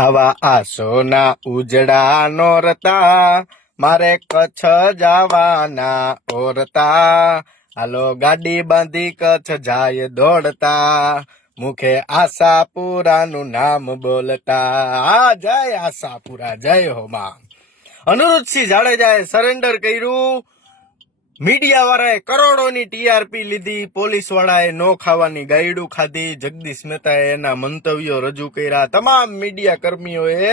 આવા આસોના ઉજળા નોરતા મારે કચ્છ જવાના ઓરતા હાલો ગાડી બાંધી કચ્છ જાય દોડતા મુખે આશાપુરાનું નામ બોલતા જય આશાપુરા જય હો માં. અનિરુદ્ધસિંહ જાડેજાએ સરેન્ડર કર્યું. મીડિયા વાળાએ કરોડોની ટીઆરપી લીધી, પોલીસ વાળાએ નો ખાવાની ગાયડું ખાધી, જગદીશ મહેતાએ એના મંતવ્યો રજૂ કર્યા. તમામ મીડિયા કર્મીઓએ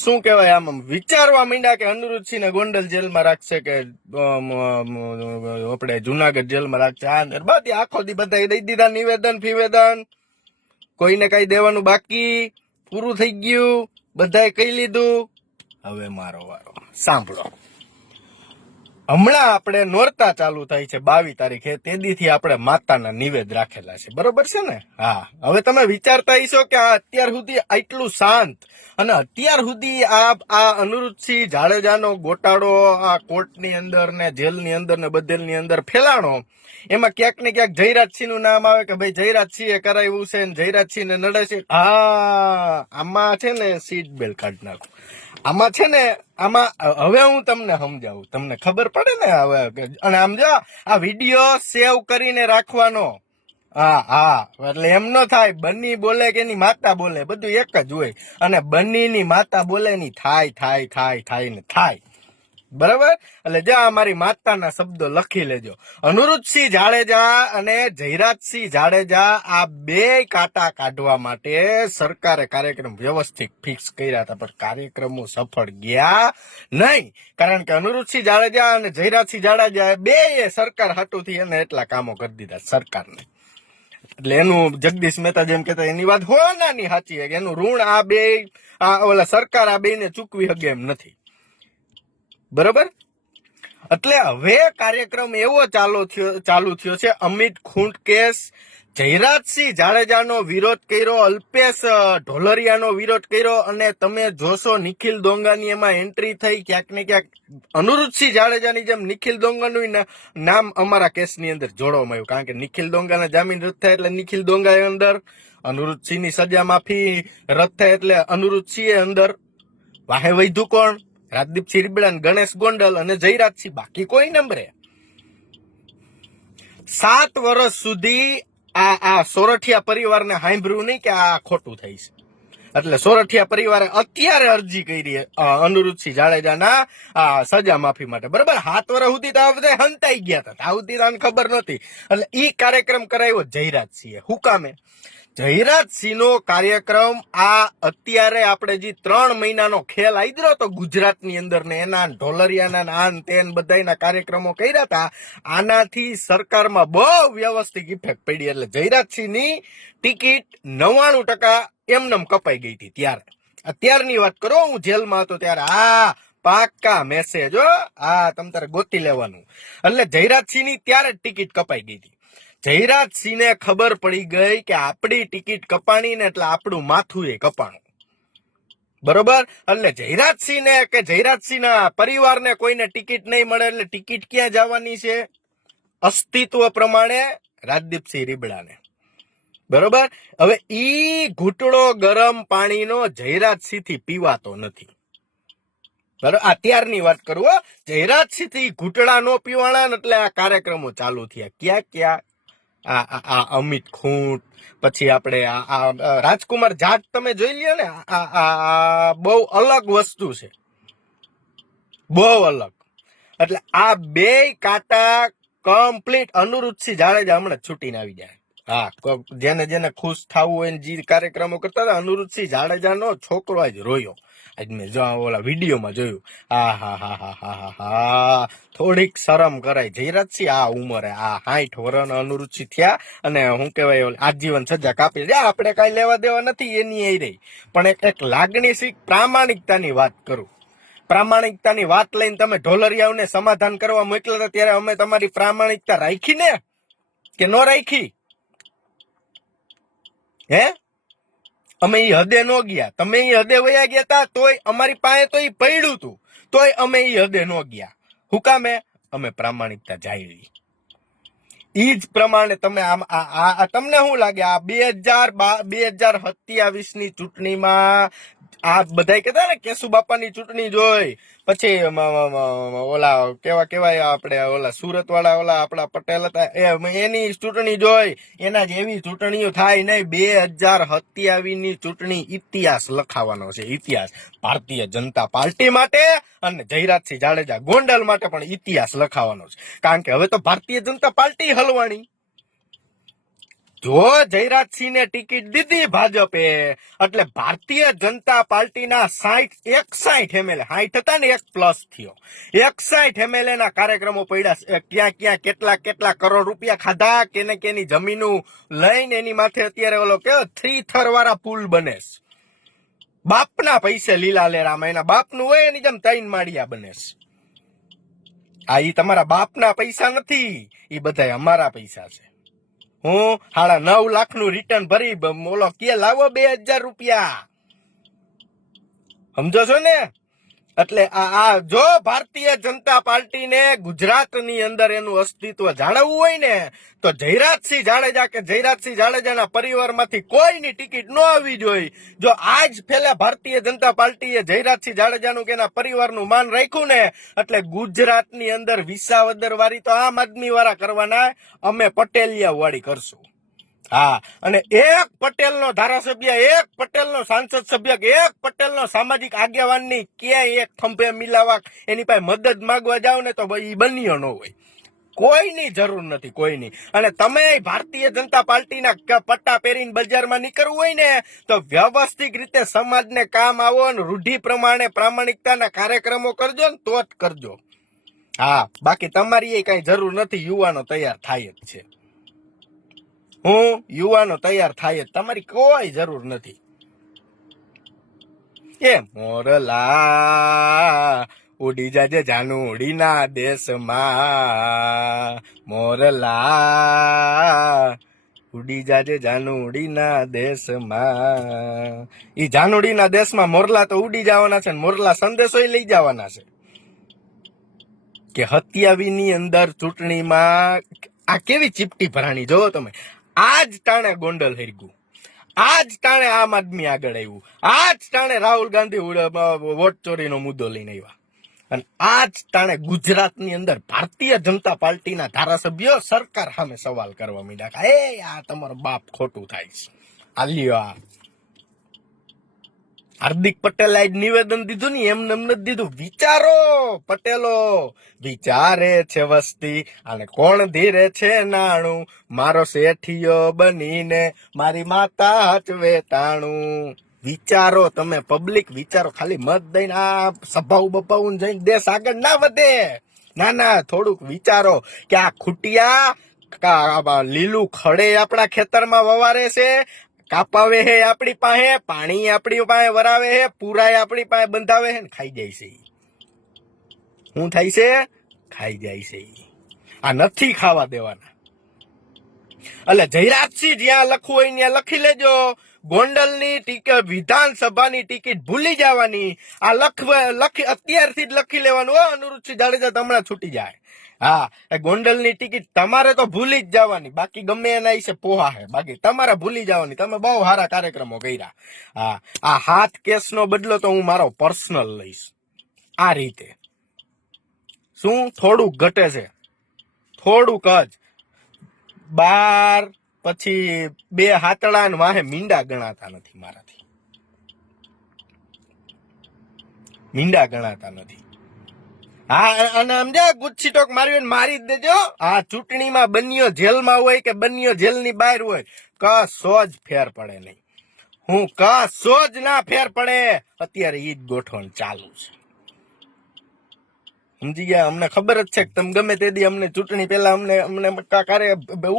શું કહેવાય આમ વિચારવા માંડ્યા કે અનિરુદ્ધસિંહને ગોંડલ જેલમાં રાખશે કે આપણે જુનાગઢ જેલમાં રાખશે. બધી આખો દી બધા દઈ દીધા નિવેદન ફિવેદન, કોઈને કઈ દેવાનું બાકી, પૂરું થઈ ગયું, બધાએ કહી લીધું. હવે મારો વારો સાંભળો. હમણાં આપણે નોરતા ચાલુ થાય છે 22 તારીખે, તેદીથી આપણે માતાના નિવેદ રાખેલા છે, બરોબર છે ને? હા, હવે તમે વિચારતા હશો કે આ અત્યાર સુધી આટલું શાંત અને અત્યાર સુધી આ અનિરુદ્ધસિંહ જાડેજાનો ગોટાળો આ કોર્ટની અંદર ને જેલની અંદર ને બધેલની અંદર ફેલાણો, એમાં ક્યાંક ને ક્યાંક જયરાજસિંહનું નામ આવે કે ભાઈ જયરાજસિંહે કરાવ્યું છે ને જયરાજસિંહને નડે છે. હા, આમાં છે ને સીટ બેલ્ટ કાઢી નાખો. આમાં છે ને, આમાં હવે હું તમને સમજાવું, તમને ખબર પડે ને હવે. અને આમ જો આ વિડીયો સેવ કરીને રાખવાનો. હા, એટલે એમ ન થાય બન્ની બોલે કે એની માતા બોલે, બધું એક જ હોય. અને બન્નીની માતા બોલે ની થાય ને થાય, બરાબર? એટલે જા અમારી માતાના શબ્દો લખી લેજો. અનિરુદ્ધસિંહ જાડેજા અને જયરાજસિંહ જાડેજા આ બે કાંટા કાઢવા માટે સરકારે કાર્યક્રમ વ્યવસ્થિત ફિક્સ કર્યા હતા, પણ કાર્યક્રમો સફળ ગયા નહીં. કારણ કે અનિરુદ્ધસિંહ જાડેજા અને જયરાજસિંહ જાડેજા બે સરકાર હાટુથી એને એટલા કામો કરી દીધા સરકારને. એટલે એનું જગદીશ મહેતા જેમ કહેતા એની વાત હોનાની સાચી છે કે એનું ઋણ આ બે ઓલા સરકાર આ બેને ચૂકવી શકે એમ નથી, બરોબર? એટલે હવે કાર્યક્રમ એવો ચાલુ થયો છે. અમિત ખૂંટ કેસ, જયરાજસિંહ જાડેજાનો વિરોધ કર્યો, અલ્પેશ ઢોલરિયાનો વિરોધ કર્યો, અને તમે જોશો નિખિલ દોંગાની એમાં એન્ટ્રી થઈ. ક્યાંક ને ક્યાંક અનિરુદ્ધસિંહ જાડેજાની જેમ નિખિલ દોંગાનું નામ અમારા કેસની અંદર જોડવામાં આવ્યું. કારણ કે નિખિલ દોંગાના જામીન રદ થાય એટલે નિખિલ દોંગા અંદર, અનિરુદ્ધસિંહની સજા માફી રદ થાય એટલે અનિરુદ્ધસિંહ અંદર. વાહે વૈધું કોણ? રાજદીપસિંહ રીબડા, ગણેશ ગોંડલ અને જયરાજસિંહ, બાકી કોઈ નંબરે. 7 વર્ષ સુધી આ સોરઠિયા પરિવારને સાંભળ્યું નહીં કે આ ખોટું થાય છે. એટલે સોરઠિયા પરિવારે અત્યારે અરજી કરી અનિરુદ્ધસિંહ જાડેજાના સજા માફી માટે, બરાબર? 7 વર્ષ સુધી તો આ બધા હંતાઈ ગયા હતા, આ સુધી તો ખબર નહોતી. એટલે ઈ કાર્યક્રમ કરાવ્યો જયરાજસિંહે. હું કામે? જયરાજસિંહનો કાર્યક્રમ આ અત્યારે આપણે જે 3 મહિનાનો ખેલ આદર્યો તો ગુજરાતની અંદર ને એના ઢોલરિયાના આન તેન બધાના કાર્યક્રમો કર્યા હતા, આનાથી સરકારમાં બહુ વ્યવસ્થિત ઇફેક્ટ પડી. એટલે જયરાજસિંહની ટિકિટ 99% એમનેમ કપાઈ ગઈ હતી ત્યારે. અત્યારની વાત કરો, હું જેલમાં હતો ત્યારે. પાક્કા મેસેજ હો, તમ તારે ગોતી લેવાનું. એટલે જયરાજસિંહની ત્યારે જ ટિકિટ કપાઈ ગઈ હતી. જયરાજસિંહને ખબર પડી ગઈ કે આપણી ટિકિટ કપાણી ને એટલે આપણું માથું એ કપાણું, બરોબર? એટલે જયરાજસિંહને કે જયરાજસિંહના પરિવારને કોઈને ટિકિટ નહીં મળે એટલે ટિકિટ ક્યાં જવાની છે? અસ્તિત્વ પ્રમાણે રાજદીપસિંહ રીબડાને, બરોબર? હવે ઈ ઘૂંટડો ગરમ પાણીનો જયરાજસિંહથી પીવાતો નથી, બરોબર? અત્યારની વાત કરું, જયરાજસિંહથી ઘૂંટડા નો પીવાના ને એટલે આ કાર્યક્રમો ચાલુ થયા. ક્યાં અમિત ખૂંટ, પછી આપણે રાજકુમાર જાટ તમે જોઈ લ્યો ને, બહુ અલગ વસ્તુ છે, બહુ અલગ. એટલે આ બે કાંટા કમ્પ્લીટ અનિરુદ્ધસિંહ જાડેજા હમણાં છૂટીને આવી જાય. જેને ખુશ થવું હોય ને જે કાર્યક્રમો કરતા હતા, અનિરુદ્ધસિંહ જાડેજાનો છોકરો આજ રોયો. આજ મેં ઓલા વિડીયોમાં જોયું. થોડીક શરમ કરાય. જયરાજસિંહ આ ઉંમરે 60 વર્ષના અનિરુદ્ધસિંહ થયા અને હું કહેવાય આજીવન સજા કાપી દે. આપણે કઈ લેવા દેવા નથી એની એ રહી, પણ એક લાગણીશીલ પ્રામાણિકતાની વાત કરું. પ્રામાણિકતાની વાત લઈને તમે ઢોલરિયાઓને સમાધાન કરવા મોકલ્યા હતા ત્યારે અમે તમારી પ્રામાણિકતા રાખી ને કે ન રાખી? હે? અમે ઈ હદે નો ગયા, તમે ઈ હદે વયા ગયા તા, તોય અમારી પાસે તો ઈ પડ્યું તું, તોય અમે ઈ હદે નો ગયા. હું કામે? અમે પ્રામાણિકતા જાળવી. ઈ જ પ્રમાણે તમે આમ તમને શું લાગે આ 2027 ની ચૂંટણીમાં આ બધા કહેતા ને કેશુબાપાની ચૂંટણી જોઈ પછી ઓલા કેવાય આપણે ઓલા સુરત વાળા ઓલા આપણા પટેલ હતા એની ચૂંટણી જોઈ એના જેવી ચૂંટણીઓ થાય નહીં. 2027 ની ચૂંટણી ઇતિહાસ લખાવાનો છે, ઇતિહાસ. ભારતીય જનતા પાર્ટી માટે અને જયરાજસિંહ જાડેજા ગોંડલ માટે પણ ઇતિહાસ લખાવાનો છે. કારણ કે હવે તો ભારતીય જનતા પાર્ટી હલવાણી. જો જયરાજસિંહને ટિકિટ દીધી ભાજપે એટલે ભારતીય જનતા પાર્ટીના 61 એમએલએ 60 હતા ને 1+ થયો 61 એમએલએ ના કાર્યક્રમો પડ્યા. ક્યાં કેટલા કરોડ રૂપિયા ખાધા કેની જમીનો લઈને એની માથે અત્યારે ઓલો કેવો 3 થર વાળા પુલ બને. બાપના પૈસે લીલા લેરામાં એના બાપનું હોય એની જેમ 3 માળિયા બને. ઈ તમારા બાપના પૈસા નથી, ઈ બધા અમારા પૈસા છે. હું 9.5 લાખનું રિટર્ન ભરી ઓલો કે લાવો 2000 રૂપિયા, સમજો છો ને? એટલે આ જો ભારતીય જનતા પાર્ટીને ગુજરાતની અંદર એનું અસ્તિત્વ જાળવવું હોય ને તો જયરાજસિંહ જાડેજા કે જયરાજસિંહ જાડેજાના પરિવારમાંથી કોઈની ટિકિટ ન આવવી જોઈએ. જો આજ પહેલા ભારતીય જનતા પાર્ટીએ જયરાજસિંહ જાડેજાનું કે એના પરિવારનું માન રાખ્યું ને એટલે ગુજરાતની અંદર વિસાવદર વાળી તો આમ આદમી વાળા કરવાના, અમે પટેલિયા વાળી કરશું. હા, અને એક પટેલનો ધારાસભ્ય, એક પટેલનો સાંસદ સભ્ય, એક પટેલનો સામાજિક આગેવાનની ક્યાંય એક ખંભે મિલાવા એની પાસે મદદ માંગવા જાવ ને તો એ બન્યો ન હોય. કોઈની જરૂર નથી, કોઈની. અને તમે ભારતીય જનતા પાર્ટીના પટ્ટા પહેરીને બજારમાં નીકળવું હોય ને તો વ્યવસ્થિત રીતે સમાજને કામ આવો અને રૂઢિ પ્રમાણે પ્રામાણિકતાના કાર્યક્રમો કરજો ને તો જ કરજો. હા, બાકી તમારી એ કઈ જરૂર નથી. યુવાનો તૈયાર થાય જ છે. યુવાનો તૈયાર થાય, તમારી કોઈ જરૂર નથી. એ મોરલા ઉડી જાજે જાનુડીના દેશમાં, મોરલા ઉડી જાજે જાનુડીના દેશમાં. ઈ જાનુડીના દેશમાં મોરલા તો ઉડી જવાના છે ને મોરલા સંદેશો લઈ જવાના છે કે 27 ની અંદર ચૂંટણીમાં આ કેવી ચીપટી ભરાણી જોવો તમે. આજ ટાણે ગોંડલ હરગું, આજ ટાણે આમ આદમી આગળ આવ્યું, આજ ટાણે રાહુલ ગાંધી વોટ ચોરીનો મુદ્દો લઈને આવ્યા, અને આજ ટાણે ગુજરાતની અંદર ભારતીય જનતા પાર્ટીના ધારાસભ્યો સરકાર સામે સવાલ કરવા માંડ્યા કે આ તમારો બાપ ખોટું થાય છે. આલ્યો હાર્દિક પટેલે આજ નિવેદન દીધું ને એમને નથી દીધું. વિચારો પટેલો, વિચારે છે વસ્તી અને કોણ ધીરે છે નાણું, મારો શેઠિયો બનીને મારી માતા હચવે તાણું. વિચારો તમે પબ્લિક, વિચારો. ખાલી મત દઈને આ સભાઓ બપાવું જઈને દેશ આગળ ના વધે. ના, થોડુંક વિચારો કે આ ખૂટિયા લીલું ખડે આપણા ખેતરમાં વવારે છે, કાપાવે હે આપણી પાસે, પાણી આપણી પાસે વરાવે હે, પૂરાય આપણી પાસે બંધાવે હે ને ખાઈ જાય છે. શું થાય છે? ખાઈ જાય છે. આ નથી ખાવા દેવાના. એટલે જયરાજસિંહ જ્યાં લખવું હોય ત્યાં લખી લેજો. ગોંડલની ટિકિટ, વિધાનસભાની ટિકિટ ભૂલી જવાની. આ અત્યારથી જ લખી લેવાનું. અનુરૂધસિંહ જાડેજા હમણાં છૂટી જાય. હા, ગોંડલની ટિકિટ તમારે તો ભૂલી જ જવાની. બાકી ગમે એના વિશે પોહા હે, બાકી તમારે ભૂલી જવાની. તમે બહુ સારા કાર્યક્રમો કર્યા. હા, આ 7 કેસનો બદલો તો હું મારો પર્સનલ લઈશ. આ રીતે શું થોડુંક ઘટે છે, થોડુંક જ. 12 પછી 2 હાથડા ને વાહે મીંડા ગણાતા નથી મારાથી, મીંડા ગણાતા નથી. હા, અને સમજ્યા ગુચ્છી મારી જ દેજો. આ ચૂંટણીમાં બન્યો જેલમાં હોય કે બન્યો જેલની બહાર હોય, કશો જ ફેર પડે નહીં. કશો જ ના ફેર પડે. અત્યારે ઈ જ ગોઠવણ ચાલુ છે, સમજી ગયા? અમને ખબર જ છે કે તમે ગમે તે દી અમને ચૂંટણી પેલા અમને કારે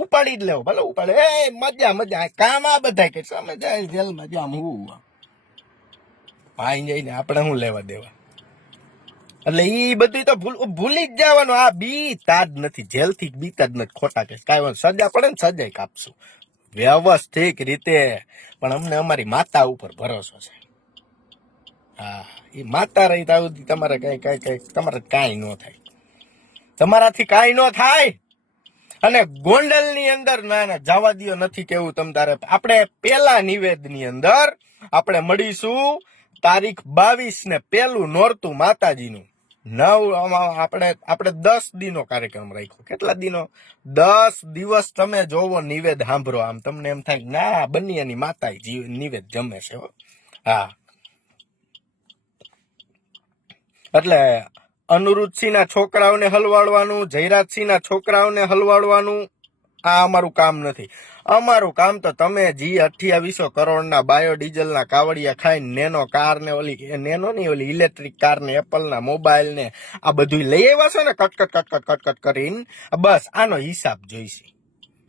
ઉપાડી જ લેવો, ભલે ઉપાડે. મજા કામ આ બધા કે અમે જાય જેલમાં જામ હું ભાઈ જઈને આપણે શું લેવા દેવા. એટલે ઈ બધું તો ભૂલી જ જવાનું. આ બીતા જ નથી, જેલથી બીતા જ નથી. ખોટા કેસ કાંઈ સજા પડે ને સજા કાપશું વ્યવસ્થિત રીતે. પણ અમને અમારી માતા ઉપર ભરોસો છે. હા, એ માતા રહી ત્યાં સુધી તમારે કઈ તમારે કાંઈ ન થાય, તમારાથી કાંઈ ન થાય. અને ગોંડલની અંદર ના જવા દો, નથી કેવું તમ તારે. આપણે પેલા નિવેદની અંદર આપણે મળીશું તારીખ 22 ને પેલું નોરતું માતાજીનું. આપણે 10 દીનો કાર્યક્રમ રાખ્યો. કેટલા દીનો? 10 દિવસ. તમે જોવો નિવેદ સાંભળો, આમ તમને એમ થાય ના બનિયાની માતા નિવેદ જમે છે. હા, એટલે અનુરુદ્ધસિંહના છોકરાઓને હલવાડવાનું, જયરાજસિંહના છોકરાઓને હલવાડવાનું આ અમારું કામ નથી. અમારું કામ તો તમે જી 2800 કરોડના બાયોડીઝલના કાવડિયા ખાઈને નેનો કાર ને નેનો ની ઓલી ઇલેક્ટ્રિક કાર ને એપલના મોબાઈલ ને આ બધું લઈ આવ્યા છો ને કટ કરીને, બસ આનો હિસાબ જોઈશે.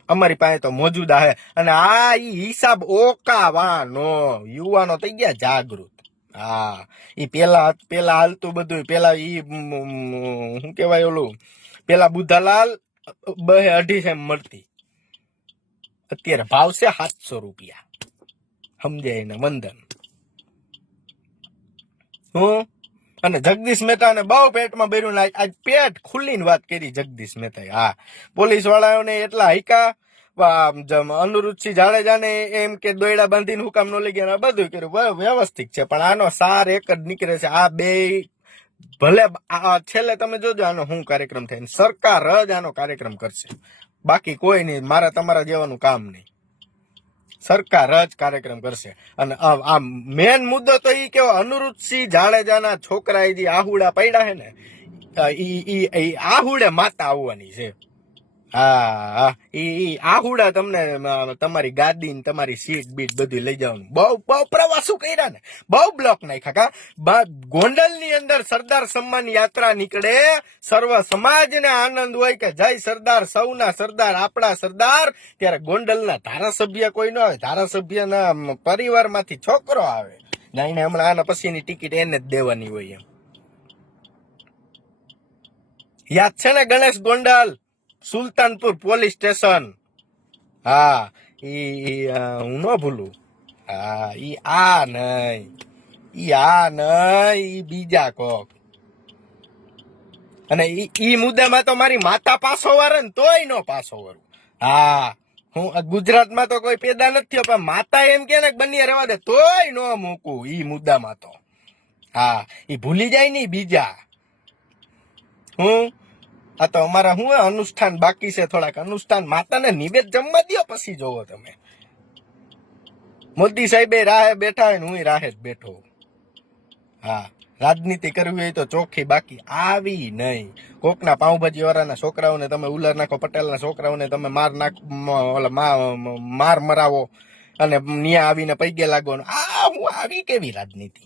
અમારી પાસે તો મોજૂદ છે. અને આ હિસાબ ઓકાવાનો યુવાનો થઈ ગયા જાગૃત. હા, ઈ પેલા હાલતું બધું. પેલા ઈ શું કેવાય ઓલું, પેલા બુધાલાલ 250 મળતી, અત્યારે ભાવ છે 700 રૂપિયા. સમજાય ને વંદન. હું અને જગદીશ મહેતાને બહુ પેટમાં બેર્યું. આજ પેટ ખુલ્લીને વાત કરી જગદીશ મહેતાએ. હા, પોલીસ વાળાઓને એટલા હૈકા. અનુરુદ્ધસિંહ જાડેજાને એમ કે દોયડા બાંધીને હુકામ ન લઈ ગયા, બધું કર્યું વ્યવસ્થિત છે. પણ આનો સાર એક જ નીકળે છે. આ બે ભલે છેલ્લે તમે જોજો આનો શું કાર્યક્રમ થાય. સરકાર જ આનો કાર્યક્રમ કરશે, બાકી કોઈ નહીં. મારા તમારા જેવાનું કામ નહીં. સરકાર જ કાર્યક્રમ કરશે. અને આ મેન મુદ્દો તો ઈ કેવો, અનુરુદ્ધસિંહ જાડેજાના છોકરા જે આહુડા પડ્યા છે ને, ઈ આહુડે માતા આવવાની છે. હા, ઈ આહુડા તમને તમારી ગાદી ને તમારી સીટ બીટ બધું લઈ જવાનું. બહુ પ્રવાસો કર્યા ને, બહુ બ્લોક નાખ્યા. ગોંડલની અંદર સરદાર સન્માન યાત્રા નીકળે, સર્વ સમાજને આનંદ હોય કે જય સરદાર, સૌના સરદાર, આપણા સરદાર. ત્યારે ગોંડલના ધારાસભ્ય કોઈ ન આવે, ધારાસભ્યના પરિવારમાંથી છોકરો આવે. જાઈને હમણાં આના પછીની ટિકિટ એને જ દેવાની હોય. એમ યાદ છે ને ગણેશ ગોંડલ, સુલતાનપુર પોલીસ સ્ટેશન? હા, હું ન ભૂલું. હા, ઈ બીજા કોક. અને ઈ મુદ્દામાં તો મારી માતા પાસો વારે ને તોય નો પાસો વરું. હા, હું ગુજરાતમાં તો કોઈ પેદા નથી થયો, પણ માતા એમ કે ને બની રહેવા દે તોય નો મૂકું ઈ મુદ્દામાં તો. હા, ઈ ભૂલી જાય નઈ બીજા. આ તો અમારા શું અનુષ્ઠાન બાકી છે, થોડાક અનુષ્ઠાન. માતાને નિવેદ જમવા દો, પછી જોવો તમે. મોદી સાહેબે રાહે બેઠા હોય ને હું રાહે જ બેઠો. હા, રાજનીતિ કરવી હોય તો ચોખ્ખી, બાકી આવી નહીં. કોકના પાઉંભાજી વાળાના છોકરાઓને તમે ઉલર નાખો, પટેલના છોકરાઓને તમે માર મરાવો અને ન્યા આવીને પૈગે લાગો. હું આવી કેવી રાજનીતિ?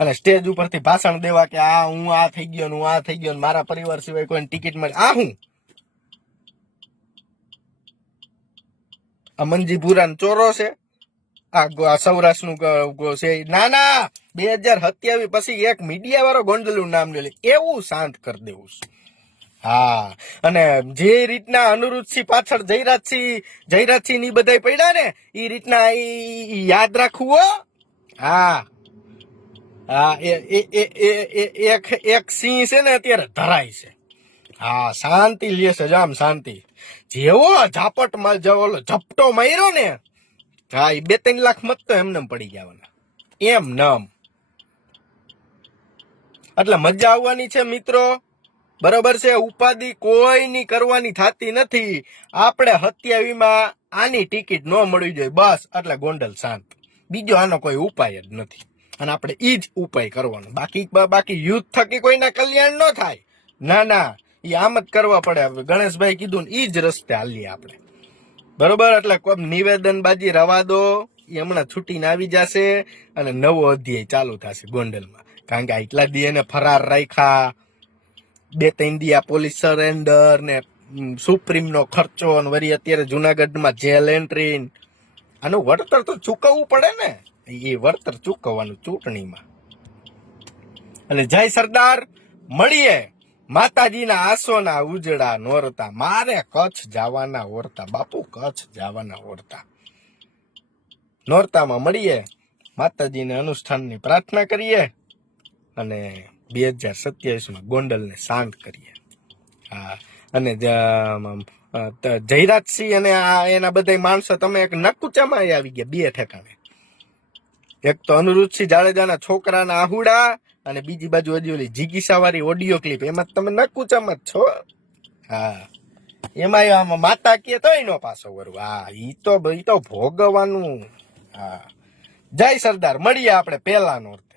અને સ્ટેજ ઉપરથી ભાષણ દેવા કે હું આ થઈ ગયો, હું આ થઈ ગયો, મારા પરિવાર સિવાય કોઈને ટિકિટ મળે. હું આ મંજીપુરા ચોરો છે? આ સૌરાષ્ટ્રનું છે? ના 2027 પછી એક મીડિયા વાળો ગોંડલનું નામ લે એવું શાંત કરી દેવું. હા, અને જે રીતના અનુરુદ્ધસિંહ પાછળ જયરાજસિંહ ની બધા પડ્યા ને, એ રીતના યાદ રાખવું હો. હા, એક સિંહ છે ને અત્યારે ધરાય છે. હા, શાંતિ લે છે, જામ શાંતિ. જેવો ઝાપટ માં ઓલો ઝપટો માર્યો ને, હા, 2-3 લાખ મત તો એમને પડી જવાના એમ નમ. એટલે મજા આવવાની છે મિત્રો, બરોબર છે. ઉપાધિ કોઈની કરવાની થતી નથી. આપણે 27માં આની ટિકિટ ન મળવી જોઈએ, બસ. એટલે ગોંડલ શાંત. બીજો આનો કોઈ ઉપાય જ નથી. અને આપણે ઈ જ ઉપાય કરવાનો. બાકી યુદ્ધ થકી કોઈના કલ્યાણ ન થાય. ના, ઈ આમ જ કરવા પડે. ગણેશભાઈ કીધું ને ઈ જ રસ્તે હાલીએ આપણે, બરોબર. એટલે કોઈ નિવેદનબાજી રવા દો, એ હમણાં છૂટીને આવી જશે અને નવો અધ્યાય ચાલુ થશે ગોંડલમાં. કારણ કે એટલા દી એને ફરાર રાખ્યા, 2-3 દી આ પોલીસ સરેન્ડર ને સુપ્રીમ નો ખર્ચો, અને વળી અત્યારે જુનાગઢમાં જેલ એન્ટ્રી. આનું વળતર તો ચૂકવવું પડે ને, એ વળતર ચૂકવવાનું ચૂંટણીમાં. એટલે જય સરદાર, મળીએ માતાજીના આસોના ઉજળા નોરતા. મારે કચ્છ જવાના ઓરતા બાપુ, કચ્છ જવાના ઓરતા. નોરતામાં મળીએ, માતાજીને અનુષ્ઠાનની પ્રાર્થના કરીએ અને 2027માં ગોંડલને શાંત કરીએ. હા, અને જયરાજસિંહ અને એના બધા માણસો તમે એક નકુચામાં આવી ગયા બે ઠેકાણે. એક તો અનિરુદ્ધસિંહ જાડેજાના છોકરાના આહુડા અને બીજી બાજુ હજી ઓલી જીગીસાવાળી ઓડિયો ક્લિપ, એમાં તમે નકુચામાં જ છો. હા, એમાં આમાં માતા કે તોય નો પાછો વરું. હા, ઈ તો ભોગવવાનું. હા, જય સરદાર, મળીએ આપણે પહેલા નોરતે.